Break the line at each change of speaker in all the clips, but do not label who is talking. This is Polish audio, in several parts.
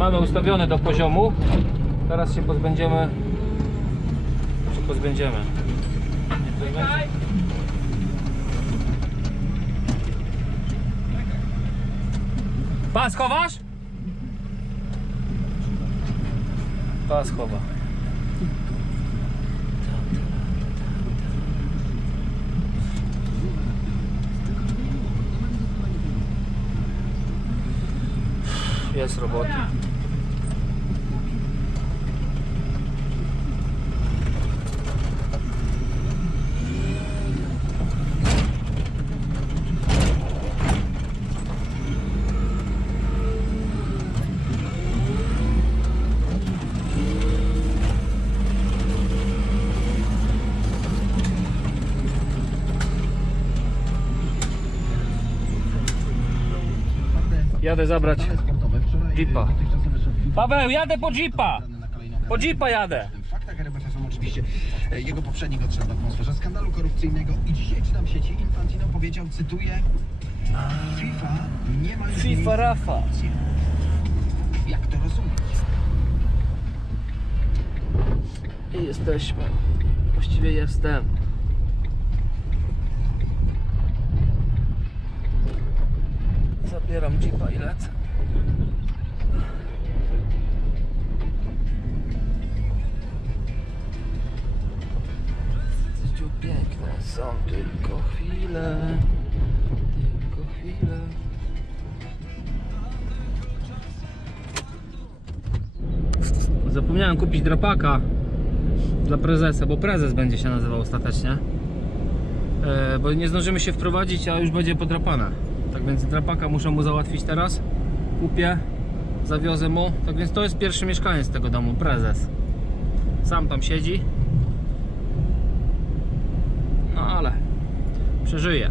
mamy ustawione do poziomu. Teraz się pozbędziemy. Się pozbędziemy. Nie pozbędzie- Pas chowasz? Pas chowa. Jest roboty. Jadę zabrać Jeepa. Paweł, jadę po Jeepa! Po Jeepa jadę!
Faktach oczywiście e, jego poprzednik odszedł w atmosferze skandalu korupcyjnego i dzisiaj czytam w sieci Infantino powiedział, cytuję FIFA nie ma już
FIFA
na
Rafa.
Jak to rozumieć?
I jesteśmy. Właściwie jestem. Zabieram jeepa i lecę. Piękne są tylko chwile. Tylko chwile. Zapomniałem kupić drapaka dla prezesa, bo prezes będzie się nazywał ostatecznie. E, bo nie zdążymy się wprowadzić, a już będzie podrapane. Tak więc drapaka muszę mu załatwić teraz. Kupię, zawiozę mu. Tak więc to jest pierwszy mieszkaniec tego domu, prezes. Sam tam siedzi. No ale przeżyje.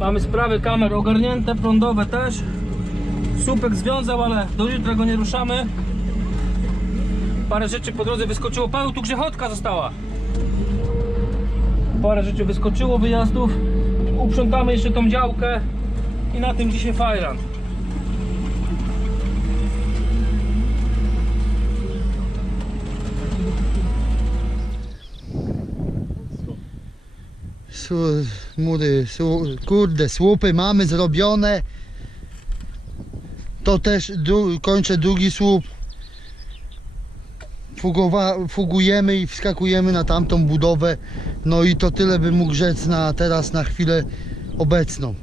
Mamy sprawy kamer ogarnięte, prądowe też. Słupek związał, ale do jutra go nie ruszamy. Parę rzeczy po drodze wyskoczyło. Paweł, tu grzechotka została. Parę rzeczy wyskoczyło, wyjazdów. Uprzątamy jeszcze tą działkę i na tym dzisiaj fajran.
Mury, kurde, słupy mamy zrobione. To też kończę drugi słup. Fugowa, fugujemy i wskakujemy na tamtą budowę. No i to tyle bym mógł rzec na teraz na chwilę obecną.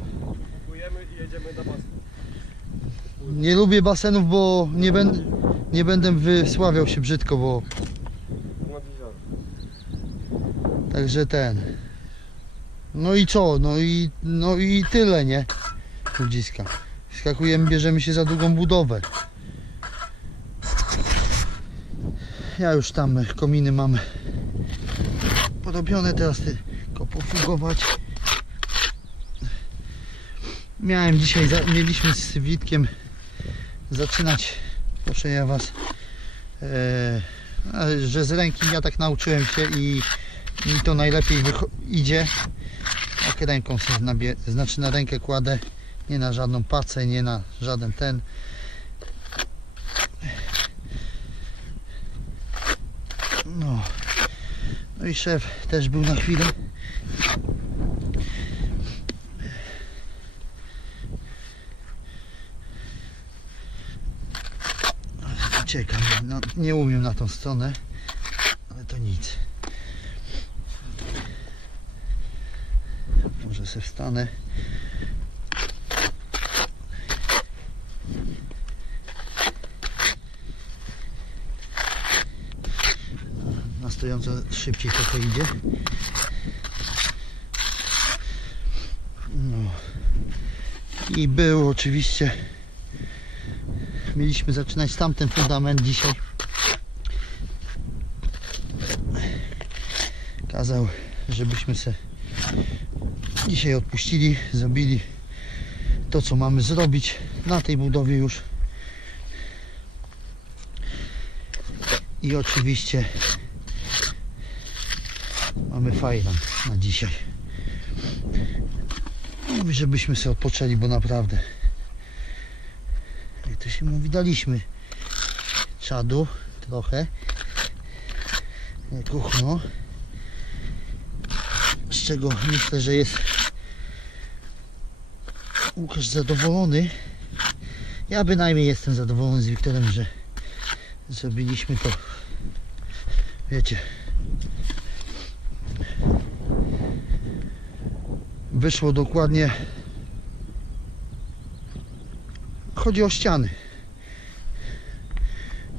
Nie lubię basenów, bo nie, będę nie będę wysławiał się brzydko, bo także ten. No i co? No i, no i tyle, nie? Ludziska. Skakujemy, bierzemy się za drugą budowę. Ja już tam kominy mamy porobione, teraz tylko pofugować. Miałem dzisiaj, mieliśmy z Witkiem zaczynać, proszę ja was, e, że z ręki ja tak nauczyłem się i mi to najlepiej idzie. Tak ręką sobie znaczy na rękę kładę, nie na żadną pacę, nie na żaden ten. No. No i szef też był na chwilę. Czekam, no, nie umiem na tą stronę, ale to nic. Może se wstanę. Szybciej trochę idzie. No. I był oczywiście. Mieliśmy zaczynać tamten fundament dzisiaj. Kazał, żebyśmy se dzisiaj odpuścili, zrobili to co mamy zrobić na tej budowie już i oczywiście fajną na dzisiaj Mówi, żebyśmy sobie odpoczęli, bo naprawdę to się mówi, daliśmy czadu trochę. Jak uchno. Z czego myślę, że jest Łukasz zadowolony. Ja bynajmniej jestem zadowolony z Wiktorem, że zrobiliśmy to. Wiecie. Wyszło dokładnie. Chodzi o ściany.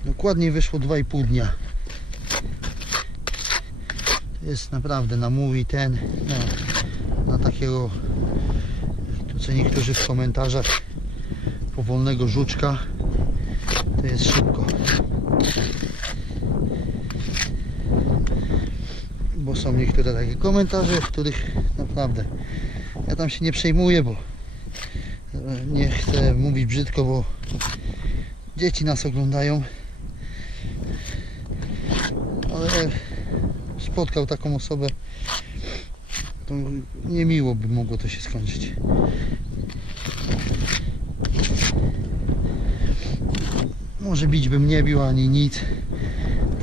Dokładnie wyszło 2,5 dnia. To jest naprawdę na mówi ten, na, na takiego, tu co niektórzy w komentarzach, powolnego żuczka. To jest szybko. Bo są niektóre takie komentarze, w których naprawdę ja tam się nie przejmuję, bo nie chcę mówić brzydko, bo dzieci nas oglądają. Ale spotkał taką osobę, to niemiło by mogło to się skończyć. Może bić bym nie bił ani nic.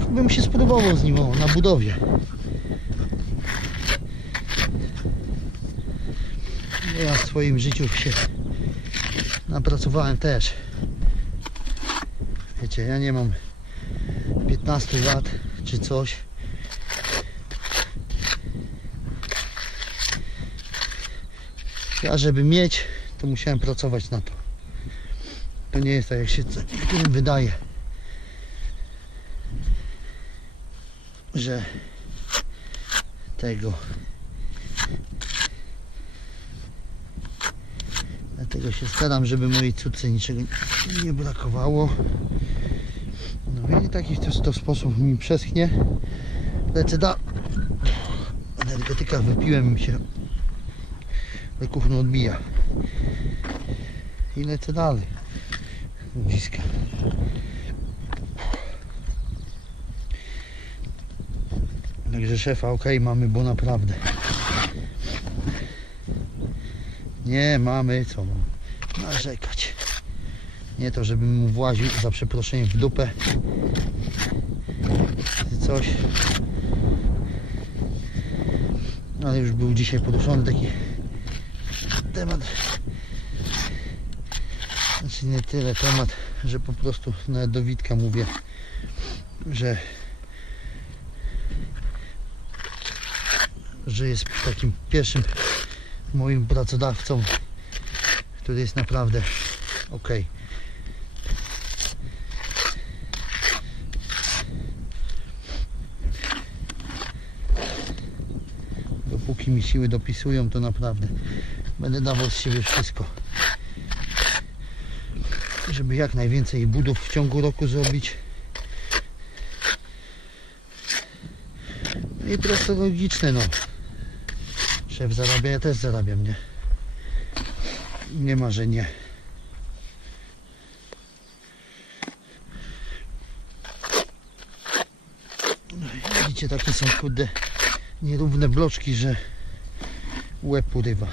Bym się spróbował z nim o, na budowie. Ja w swoim życiu się napracowałem też. Wiecie, ja nie mam 15 lat czy coś. Ja żeby mieć, to musiałem pracować na to. To nie jest tak jak się niektórym wydaje. Że tego Dlatego się staram, żeby mojej córce niczego nie brakowało. No i taki to, to sposób mi przeschnie. Lecę da. Energetyka wypiłem mi się. Ale kuchno odbija. I lecę dalej. Ludziska. Także szefa ok mamy, bo naprawdę. Nie mamy co mam narzekać. Nie to, żebym mu właził za przeproszeniem w dupę. Coś. Ale już był dzisiaj poruszony taki temat. Znaczy nie tyle temat, że po prostu nawet do Witka mówię, że że jest takim pierwszym moim pracodawcą, który jest naprawdę ok. Dopóki mi siły dopisują, to naprawdę będę dawał z siebie wszystko. Żeby jak najwięcej budów w ciągu roku zrobić. I prosto logiczne, no. Szef zarabia, ja też zarabiam, nie? Nie ma, że nie. No Widzicie, takie są kurde nierówne bloczki, że łeb urywa.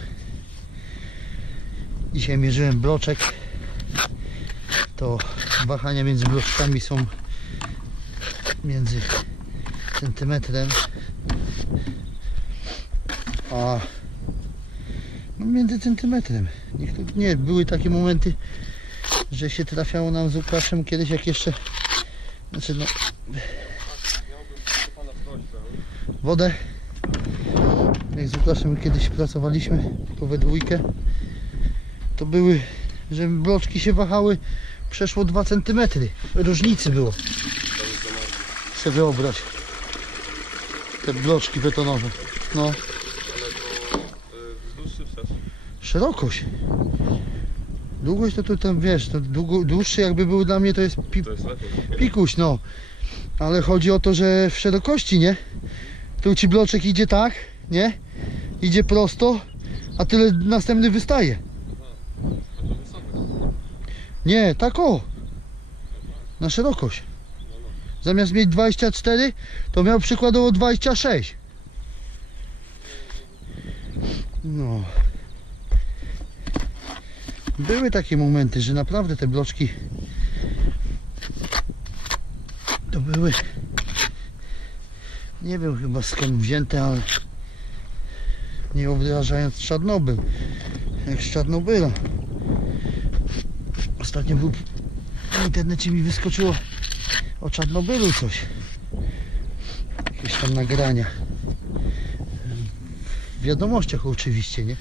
Dzisiaj mierzyłem bloczek. To wahania między bloczkami są między centymetrem a między centymetrem. Nie, były takie momenty, że się trafiało nam z Łukaszem kiedyś jak jeszcze znaczy no wodę. Jak z Łukaszem kiedyś pracowaliśmy to we dwójkę to były, że bloczki się wahały przeszło 2 cm różnicy było. Sobie wyobraź te bloczki betonowe. No Szerokość. Długość to, to tam wiesz, to długo, dłuższy jakby był dla mnie to jest pi,
To jest
pikuś, no. Ale chodzi o to, że w szerokości, nie? Tu ci bloczek idzie tak, nie? Idzie prosto, a tyle następny wystaje. Nie, tak o. Na szerokość. Zamiast mieć 24, to miał przykładowo 26. No. Były takie momenty, że naprawdę te bloczki to były nie wiem chyba skąd wzięte, ale nie obrażając Czarnobyl jak z Czarnobyla. Ostatnio był w internecie mi wyskoczyło o Czarnobylu coś. Jakieś tam nagrania. W wiadomościach oczywiście, nie?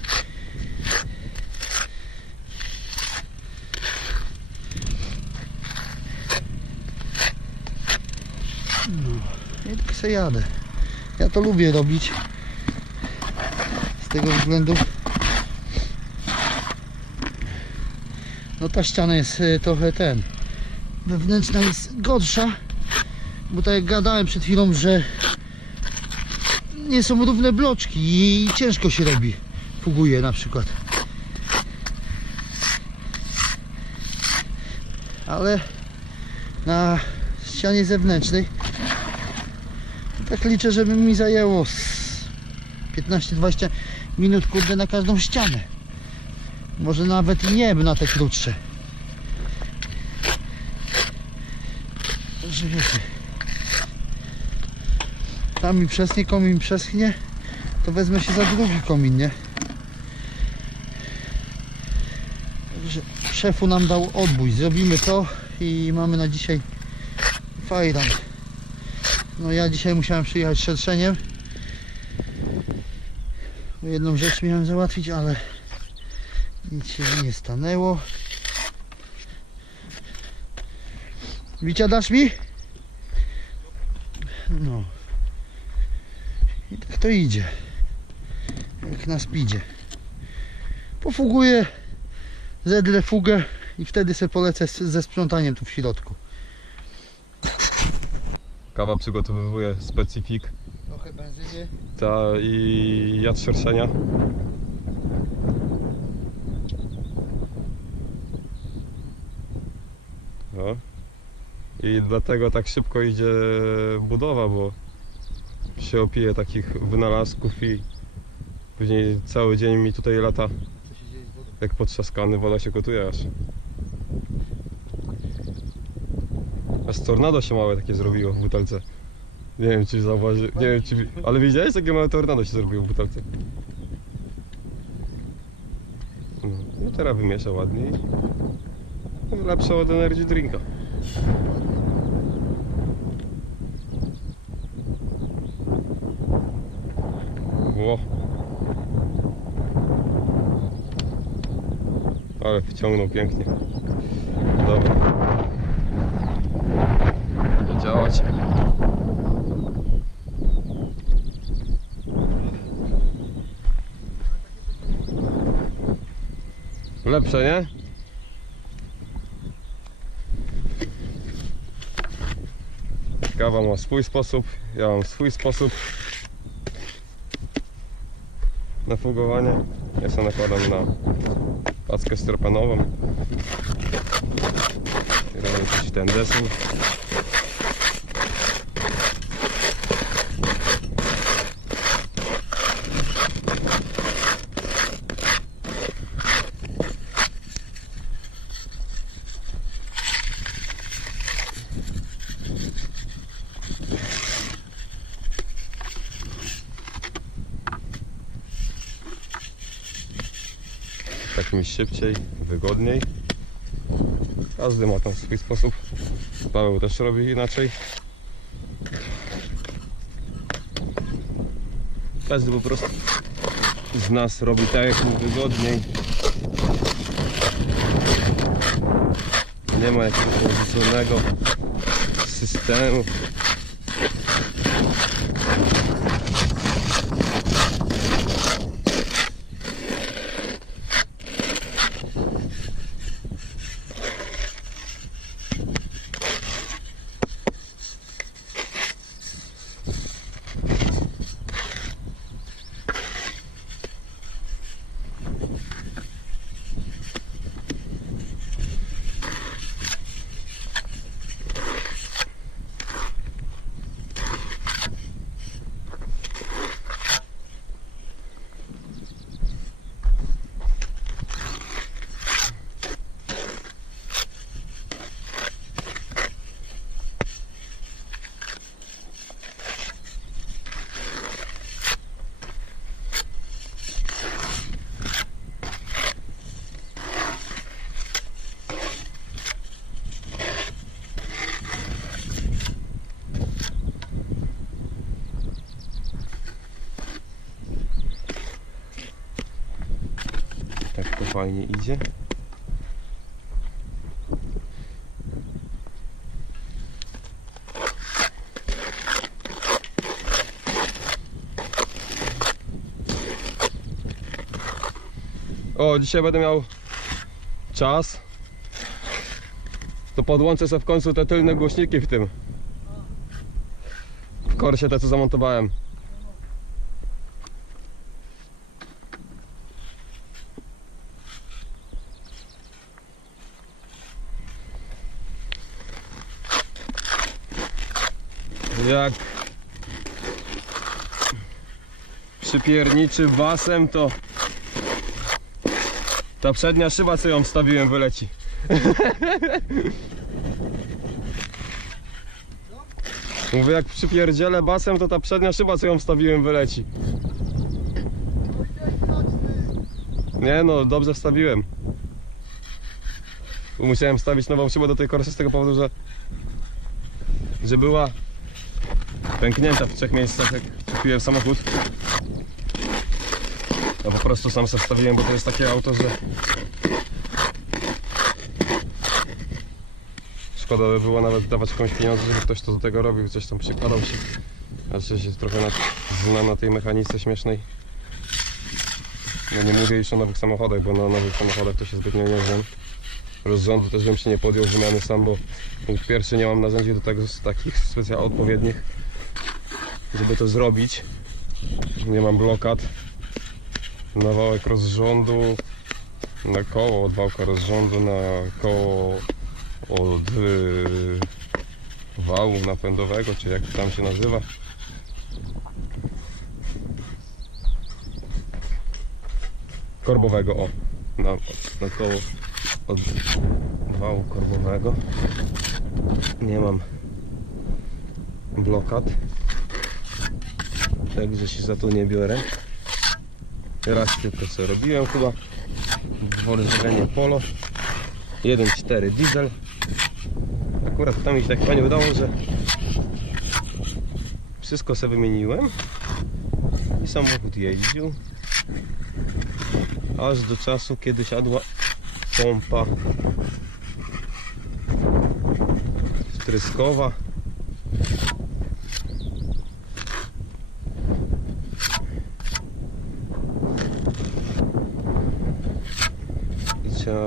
No, i tak se jadę. Ja to lubię robić. Z tego względu. No ta ściana jest e, trochę ten. Wewnętrzna jest gorsza. Bo tak jak gadałem przed chwilą, że nie są równe bloczki i ciężko się robi. Fuguje na przykład. Ale na ścianie zewnętrznej tak liczę, żeby mi zajęło z 15-20 minut kurde na każdą ścianę. Może nawet i nie na te krótsze. Także wiecie. Tam mi przeschnie, komin mi przeschnie, to wezmę się za drugi komin, nie? Także szefu nam dał odbój. Zrobimy to i mamy na dzisiaj fajran. No ja dzisiaj musiałem przyjechać szerszeniem. Jedną rzecz miałem załatwić, ale nic się nie stanęło. Wicia, dasz mi? No. I tak to idzie. Jak na speedzie. Pofuguję, zedlę fugę i wtedy sobie polecę ze sprzątaniem tu w środku.
Kawa przygotowuje specyfik
Trochę benzyny.
ta i jad szerszenia. No. I dlatego tak szybko idzie budowa, bo się opije takich wynalazków i później cały dzień mi tutaj lata jak potrzaskany, woda się gotuje aż. Aż tornado się małe takie zrobiło w butelce. Nie wiem czy zauważy, nie wiem czy, ale widziałeś jakie małe tornado się zrobiło w butelce? No, no teraz wymiesza ładnie i lepsze od energy drinka. Ło. Ale wciągnął pięknie. Dobra. Będzie działać. Lepsze, nie? Kawa ma swój sposób, ja mam swój sposób na fugowanie. Ja sobie nakładam na packę stropanową. Robię ten deseń. Szybciej, wygodniej. Każdy ma tam swój sposób. Paweł też robi inaczej. Każdy po prostu z nas robi tak jak mu wygodniej. Nie ma jakiegoś narzuconego systemu. Fajnie idzie. O, dzisiaj będę miał czas. To podłączę sobie w końcu te tylne głośniki w tym. W korsie te co zamontowałem. Jak przypierniczy basem to ta przednia szyba co ją wstawiłem wyleci. Mówię jak przypierdzielę basem to ta przednia szyba co ją wstawiłem wyleci. Nie no, dobrze wstawiłem. Musiałem wstawić nową szybę do tej korsy z tego powodu, że że była pęknięta w trzech miejscach jak kupiłem samochód. A po prostu sam sobie wstawiłem, bo to jest takie auto, że szkoda by było nawet dawać komuś pieniądze, żeby ktoś to do tego robił, coś tam przykładał się. Znaczy się trochę na, znam na tej mechanice śmiesznej. No nie mówię już o nowych samochodach, bo na nowych samochodach to się zbytnio nie znam. Rozrządu też bym się nie podjął wymiany sam, bo pierwszy nie mam narzędzi do tego takich specjalnie odpowiednich, żeby to zrobić. Nie mam blokad. Na wałek rozrządu, na koło od wałka rozrządu, na koło od y, wału napędowego, czy jak tam się nazywa. Korbowego, o. Na, na koło od wału korbowego. Nie mam blokad. Także się za to nie biorę. Raz tylko co robiłem chyba. Volkswagenie Polo. 1.4 diesel. Akurat tam mi się tak fajnie udało, że wszystko sobie wymieniłem i samochód jeździł aż do czasu kiedy siadła pompa wtryskowa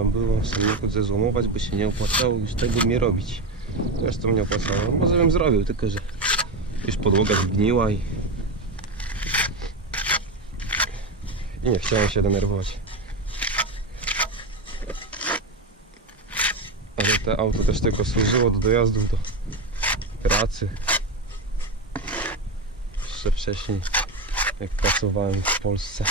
było samochód zezłomować, bo się nie opłacało już tego nie robić. Zresztą nie opłacało, może bym zrobił, tylko że już podłoga zgniła i i nie chciałem się denerwować. Ale to auto też tylko służyło do dojazdów do pracy. Jeszcze wcześniej jak pracowałem w Polsce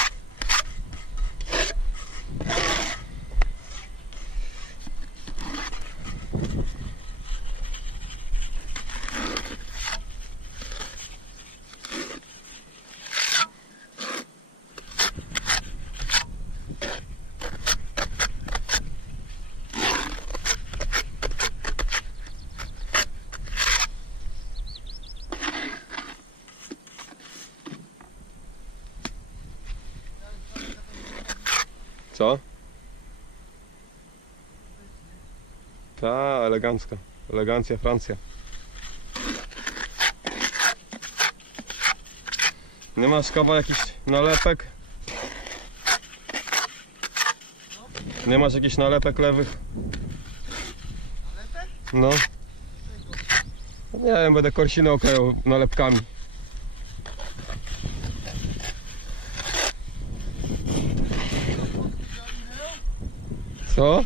Co? Ta, elegancka. Elegancja Francja. Nie masz kawa jakichś nalepek? Nie masz jakichś nalepek lewych? No. Nie wiem, będę korsinę oklejał nalepkami. Co?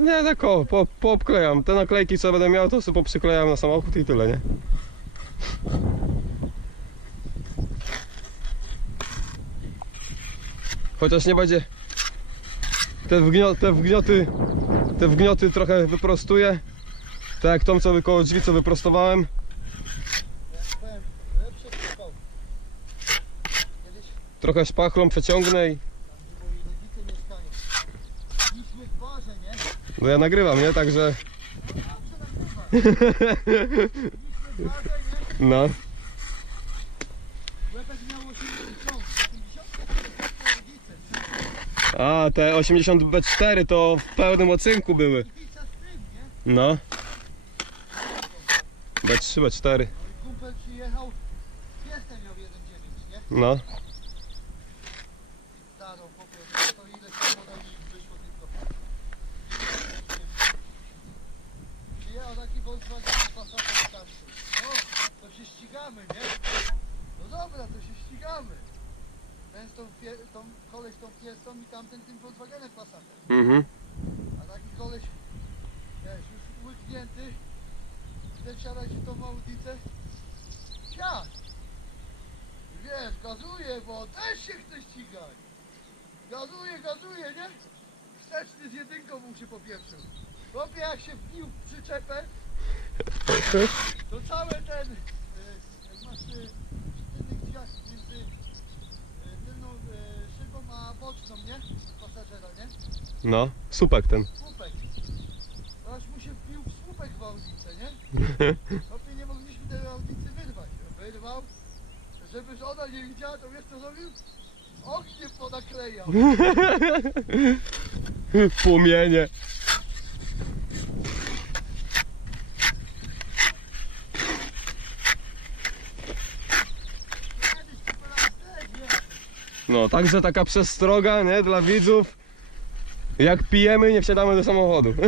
Nie, tak o, po, poobklejam. Te naklejki co będę miał, to sobie poprzyklejam na samochód i tyle, nie? Chociaż nie będzie... Te, wgnio, te wgnioty... Te wgnioty trochę wyprostuję. Tak jak tą, co koło drzwi, co wyprostowałem. Trochę szpachlą przeciągnę i... No ja nagrywam, nie? Także... No.
Łepek miał 80, 80
A, te 80 B4 to w pełnym ocynku były. No. B3, B4.
Kumpel przyjechał, piesem miał 1,9, nie?
No.
Starą po prostu, to ile się podał i wyszło tylko. Przyjechał taki Volkswagen Passat starszy. No, to się ścigamy, nie? No dobra, to się ścigamy. Ten z tą, tą koleś tą Fiestą i tamten tym Volkswagenem Passatem.
Mhm.
A taki koleś, wiesz, już łyknięty, chce wsiadać w tą audicę, siadł. I Wiesz, gazuje, bo też się chce ścigać. Gazuje, gazuje, nie? Wsteczny z jedynką mu się popieprzył. Chłopie, jak się wbił w przyczepę, to cały ten, e, jak masz drzwiach między tylną szybą a boczną, nie? Pasażera, nie?
No. Supek ten.
słupek. Aż mu się wbił w słupek w audice, nie? Chłopie, nie mogliśmy tej audicy wyrwać. Wyrwał, żeby ona nie widziała, to wiesz co zrobił? Ogniem to naklejał.
Płomienie.
Kiedyś to po raz też, nie?
No, także taka przestroga, nie, dla widzów. Jak pijemy, nie wsiadamy do samochodu.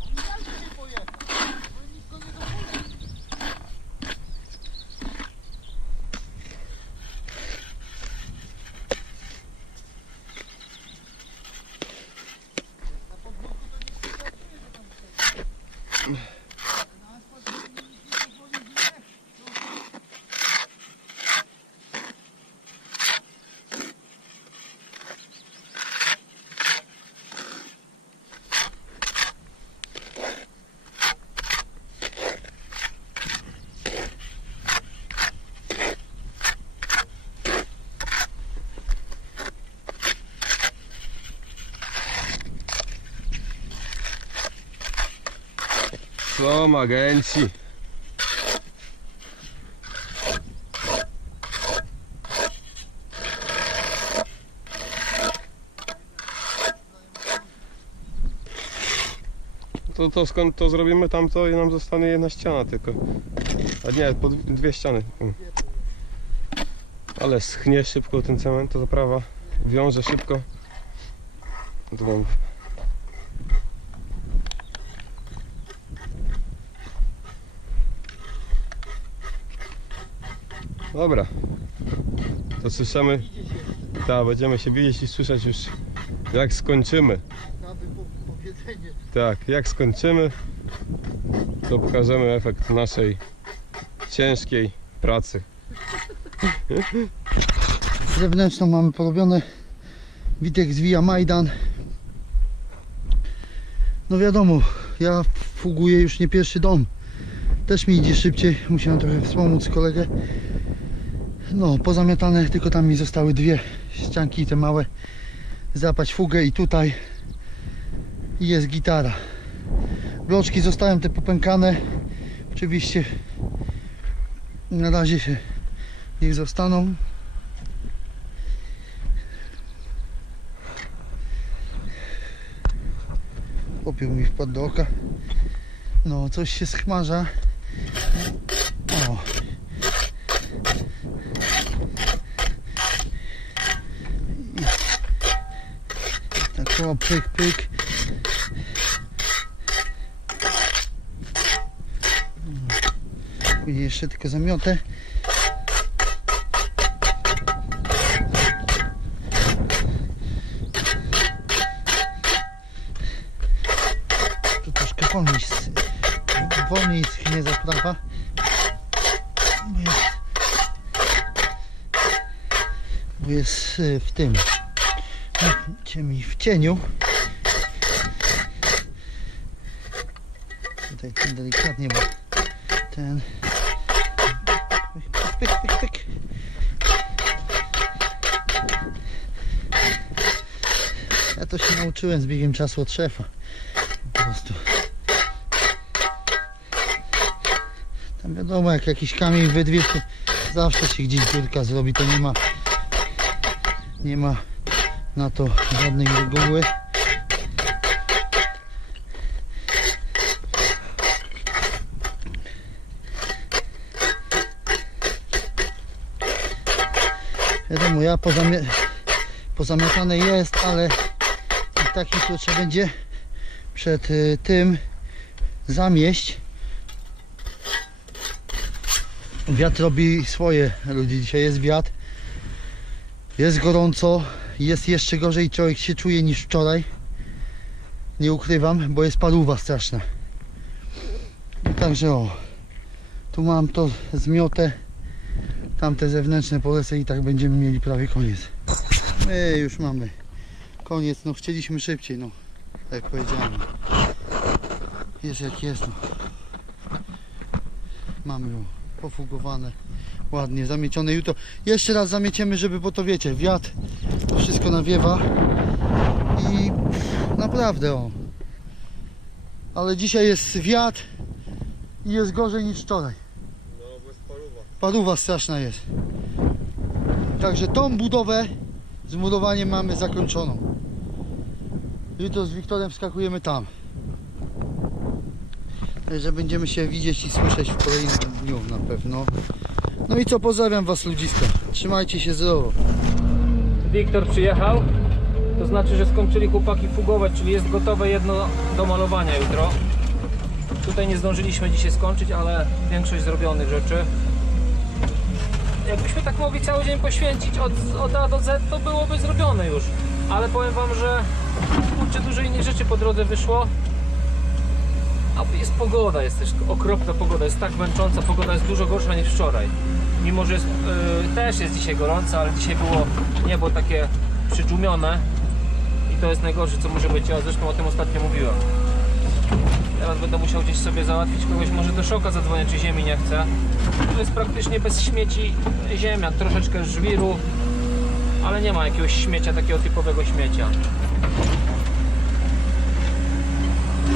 On i tak nie pojechał. Bo nic go nie dopuści. Na podwórku to nie przypomnuje, że tam stoi. Ale na asfalt to nikt nie pozwoli wjechać.
Są agenci. To, to skąd to zrobimy tam, to i nam zostanie jedna ściana tylko. A nie, po dw- dwie ściany. Mm. Ale schnie szybko ten cement, to zaprawa wiąże szybko. To Dobra. To słyszymy. Tak, będziemy się widzieć i słyszeć już jak skończymy. Tak, jak skończymy, to pokażemy efekt naszej ciężkiej pracy.
Zewnętrzną mamy porobione. Witek zwija Majdan. No wiadomo, ja fuguję już nie pierwszy dom. Też mi idzie szybciej. Musiałem trochę wspomóc kolegę. No, pozamiatane, tylko tam mi zostały dwie ścianki, te małe. Zapać fugę i tutaj jest gitara. Bloczki zostałem te popękane. Oczywiście na razie się niech zostaną. Popiół mi wpadł do oka. No, coś się schmarza. O. I tak o, pyk, pyk. I jeszcze tylko zamiotę. Tu troszkę wolniej, wolniej schnie zaprawa. Bo jest, bo jest y, w tym ciemi w cieniu. Tutaj ten delikatnie, bo ten pyk, pyk, pyk. Ja to się nauczyłem z biegiem czasu od szefa. Po prostu. Tam wiadomo, jak jakiś kamień wydwiesz, to zawsze się gdzieś dziurka zrobi, to nie ma nie ma na to żadnej reguły. Wiadomo, ja pozamie pozamiatane jest, ale i tak jutro trzeba będzie przed y, tym zamieść. Wiatr robi swoje, ludzie. Dzisiaj jest wiatr. Jest gorąco, jest jeszcze gorzej, człowiek się czuje niż wczoraj. Nie ukrywam, bo jest paruwa straszna. Także o, tu mam to zmiotę, tamte zewnętrzne polecę i tak będziemy mieli prawie koniec. My już mamy koniec, no chcieliśmy szybciej, no, tak jak powiedziałem. Jest jak jest, no. Mamy ją pofugowane, ładnie zamiecione. Jutro jeszcze raz zamieciemy, żeby, bo to wiecie, wiatr, to wszystko nawiewa i naprawdę o. Ale dzisiaj jest wiatr i jest gorzej niż wczoraj.
No, bo jest paruwa.
Paruwa straszna jest. Także tą budowę z murowaniem mamy zakończoną. Jutro z Wiktorem skakujemy tam. Także będziemy się widzieć i słyszeć w kolejnym dniu na pewno. No i co, pozdrawiam Was ludziska. Trzymajcie się zdrowo.
Wiktor przyjechał, to znaczy, że skończyli chłopaki fugować, czyli jest gotowe jedno do malowania jutro. Tutaj nie zdążyliśmy dzisiaj skończyć, ale większość zrobionych rzeczy. Jakbyśmy tak mogli cały dzień poświęcić od, od A do Z, to byłoby zrobione już. Ale powiem Wam, że kurczę, dużo innych rzeczy po drodze wyszło. A jest pogoda, jest też okropna pogoda, jest tak męcząca, pogoda jest dużo gorsza niż wczoraj. Mimo, że jest, y, też jest dzisiaj gorąco, ale dzisiaj było niebo takie przydżumione i to jest najgorsze co może być, ja zresztą o tym ostatnio mówiłem. Teraz będę musiał gdzieś sobie załatwić kogoś, może do szoka zadzwonię, czy ziemi nie chce. Tu jest praktycznie bez śmieci ziemia, troszeczkę żwiru, ale nie ma jakiegoś śmiecia, takiego typowego śmiecia.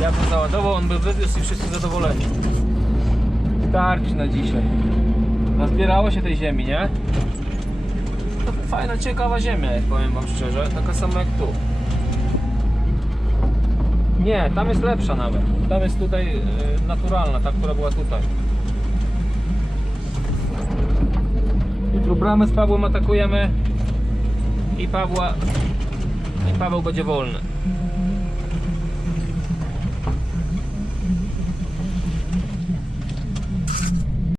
Ja bym załadował, on by wywiózł i wszyscy zadowoleni. Starczy na dzisiaj. Nazbierało się tej ziemi, nie? To fajna, ciekawa ziemia, jak powiem wam szczerze. Taka sama jak tu. Nie, tam jest lepsza nawet. Tam jest tutaj y, naturalna, ta, która była tutaj. Jutro bramę z Pawłem atakujemy i Pawła i Paweł będzie wolny.